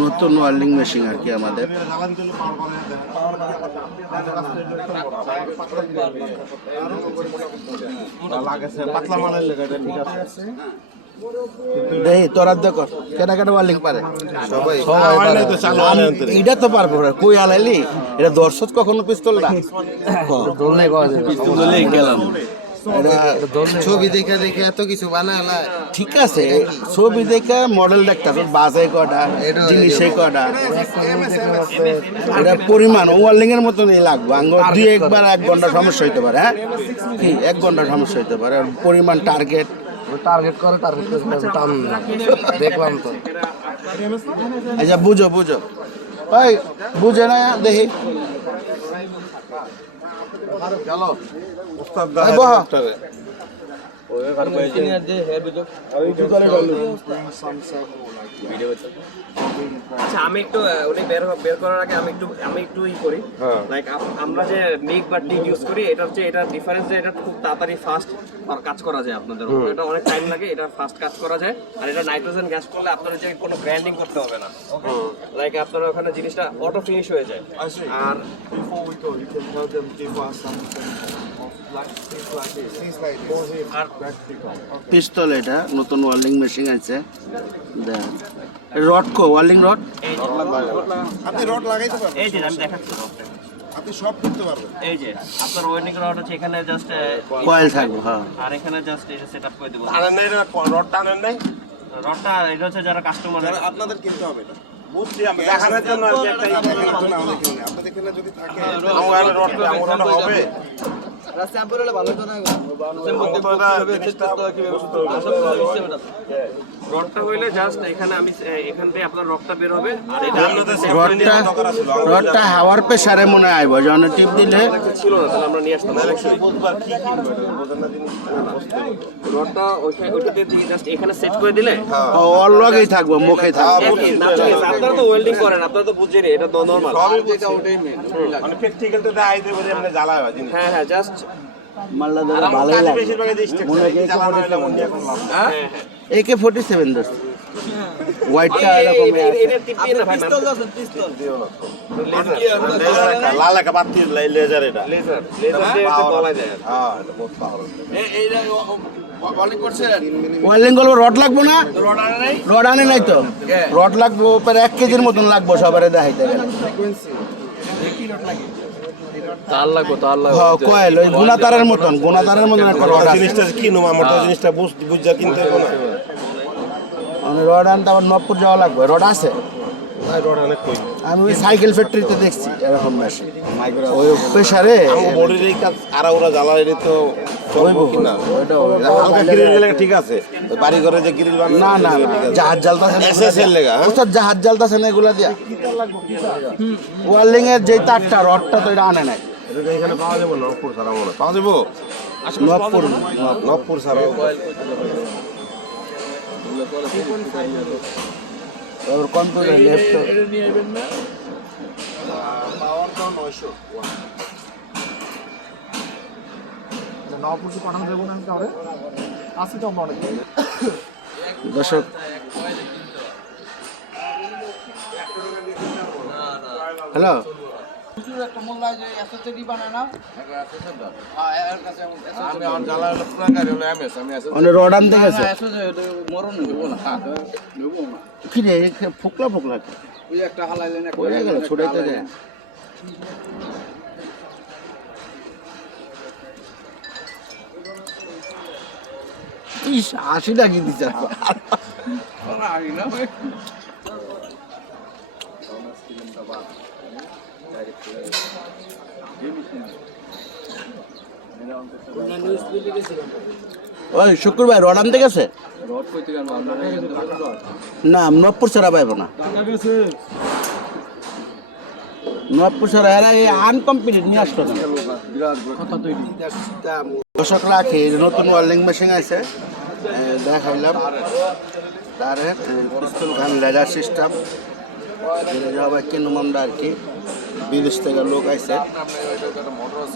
নতুন ওয়ার্লিং মেশিন আর কি আমাদের। পাতলা মালের লেগে এটা ঠিক আছে দেই তোরা দেখো কেনা কেনা ওয়ার্লিং পারে। সবাই। তো চালু হয়। এটা তো পারব না কই আলাইলি? এটা দর্শক কখনো পিস্তলটা পিস্তলেই গেলাম। এটা ছবি দেখে দেখে এত কিছু বানালা ঠিক আছে ছবি দেখে মডেল দেখতে বাজে কটা জিনিসে কটা এটা পরিমাণ ওয়ার্লিং এর মতনই লাগবে আঙ্গ দুই একবার এক ঘণ্টা সমস্যা হইতে পারে হ্যাঁ? কি এক ঘণ্টা সমস্যা হইতে পারে আর পরিমাণ টার্গেট টার্গেট করে টার্গেট করে টান দেখলাম তো। আচ্ছা বুঝো বুঝো। ভাই বুঝে না দেখি। উস্তাদ বহ। ডাক্তারে। আচ্ছা আমি একটু ওটা বের বের করার আগে আমি একটু আমি একটু ই করি। হ্যাঁ। লাইক আমরা যে মিক বা টিক ইউজ করি এটা হচ্ছে এটা ডিফারেন্স যে এটা খুব তাড়াতাড়ি ফাস্ট কাজ করা যায় আপনাদের এটা অনেক টাইম লাগে এটা ফাস্ট কাজ করা যায়। আর এটা নাইট্রোজেন গ্যাস করলে আপনারা যে কোনো ব্র্যান্ডিং করতে হবে না লাইক আপনারা ওখানে জিনিসটা অটো ফিনিশ হয়ে যায়। আর Before we go, you can tell them give us something of like things like this. Things like this. For him, practical. Pistol এটা নতুন ওয়ার্লিং মেশিন আছে। রড কো ওয়ার্লিং রড আপনি রড লাগাইতে পারবেন। এই যে আমি দেখাচ্ছি আপনি সব করতে পারবেন। এই যে আপনার ওয়েডিং রড আছে এখানে জাস্ট কয়েল থাকবে হ্যাঁ। আর এখানে জাস্ট এটা সেট আপ করে দেবো। টানেন নাই রড টানেন নাই? রডটা এটা হচ্ছে যারা কাস্টমার আপনাদের কিনতে হবে এটা। বুঝছি আমি দেখানোর জন্য একটা আপনাদের যদি থাকে আমার রড হবে। রডটা হইলে জাস্ট এখানে আমি এখান থেকে আপনার রডটা বের হবে আর এটা রডটা রডটা হাওয়ার প্রেসারে মনে হয় আইব যখন টিপ দিলে ছিল না তাহলে আমরা নিয়ে আসতাম। বোঝেন রডটা ওইটাতে দিয়ে জাস্ট এখানে সেট করে দিলে ওর লগেই থাকব থাকবে। না, ঠিক আছে, আপনারা তো ওয়েল্ডিং করেন আপনারা তো বুঝছেনই এটা তো নর্মাল সবই বুঝছি। মানে প্র্যাকটিক্যাল তো দেখাইতে আমরা জ্বালায় হয় হ্যাঁ হ্যাঁ জাস্ট মাল্লা দাদা ভালোই লাগে মনে হয় একে মনে হ্যাঁ একে ফোর্টি সেভেন হোয়াইটটা এরকম লাল একটা বাতি লেজার এটা লেজার লেজার বলা যায় হ্যাঁ এটা বহুত পাওয়ার ওয়েল্ডিং করব রড লাগবো না রড আনে নাই তো রড লাগবো প্রায় এক কেজির মতন লাগবো সবার দেখাইতে গেলে কয়েল ওই গুণাতারের মতন গুণাতারের মতন একটা রড জিনিসটা কিনুম আমার তো জিনিসটা বুঝ বুঝা কিনতে হবে না। রড আনতে আবার নবপুর যাওয়া লাগবে। রড আছে? ভাই রড অনেক কই। আমি ওই সাইকেল ফ্যাক্টরিতে দেখছি এরকম মেশিন। ওই প্রেসারে আমার বডির এই কাজ আরা ওরা জ্বালায় এটা তো কিনা হালকা গ্রিল দিলে ঠিক আছে। বাড়ি ঘরে যে গ্রিল না না জাহাজ না SS এর লেগা, হ্যাঁ? ওস্তাদ জাহাজ জ্বালতাছে না এগুলা দিয়া। ওয়ার্লিং এর যে তারটা রডটা তো এটা আনে নাই। এখানে পাওয়া যাবে নবপুর ছাড়া মনে পাওয়া যাব? নবপুর নবপুর ছাড়া। ওর কম্পিউটার লেফট নবপুরকে পাঠানো দেবো না আমি তাহলে আসি তো আমরা অনেক। দর্শক। হ্যালো। আমি আমার জ্বালা হলো ইস আশি টাকি দিচ্ছে ওই শুক্রবার রড আনতে গেছে? না নবপুর ছাড়া পাইব না। নবপুর ছাড়া এরা এই আনকমপ্লিট নিয়ে আসতো না দর্শক নতুন ওয়ার্লিং মেশিন আছে দেখাইলাম তার পিস্তল গান লেজার সিস্টেম সবাই কিনুম আমরা আর কি। বিদেশ থেকে লোক আছে মোটর